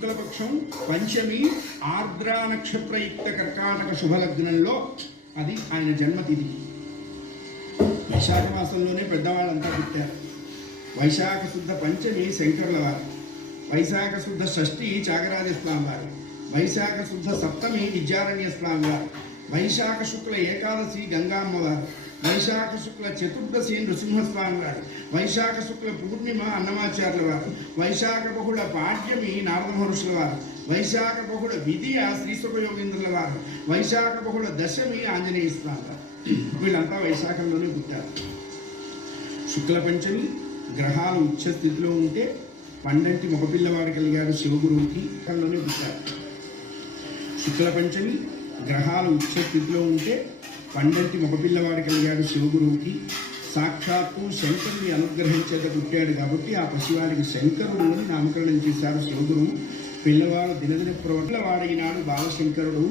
శుక్లపక్షం పంచమి ఆర్ద్రా నక్షత్రయుక్త కర్కాటక శుభలగ్నంలో అది ఆయన జన్మతిథి. వైశాఖ మాసంలోనే పెద్దవాళ్ళంతా పుట్టారు. వైశాఖ శుద్ధ పంచమి శంకరుల వారు, వైశాఖ శుద్ధ షష్ఠి త్యాగరాజ స్వామి వారు, వైశాఖ శుద్ధ సప్తమి విద్యారణ్య స్వామి వారు, వైశాఖ శుక్ల ఏకాదశి గంగామ్మ వారు, వైశాఖ శుక్ల చతుర్దశి నృసింహస్వామి వారు, వైశాఖ శుక్ల పూర్ణిమ అన్నమాచార్యుల వారు, వైశాఖ బహుళ పాడ్యమి నారద మహర్షుల వారు, వైశాఖ బహుళ విధియ శ్రీసుఖయోగేంద్రుల వారు, వైశాఖ బహుళ దశమి ఆంజనేయ స్వామి వారు. వీళ్ళంతా వైశాఖంలోనే పుట్టారు. శుక్ల పంచమి గ్రహాలు ఉచ్చ స్థితిలో ఉంటే పండంటి మగపిల్లవాడు కలిగాడు శివగురువుకి. లోనే పుట్టారు. శుక్ల పంచమి గ్రహాలు ఉచ్చ స్థితిలో ఉంటే పండంటి మగపిల్లవాడు కలిగాడు శివగురువుకి. సాక్షాత్తు శంకరుని అనుగ్రహించేత పుట్టాడు కాబట్టి ఆ పసివాడికి శంకరుడు అని నామకరణం చేశారు శివగురువు. పిల్లవాడు దినదిన ప్రవర్తన వాడైనాడు బాలశంకరుడు.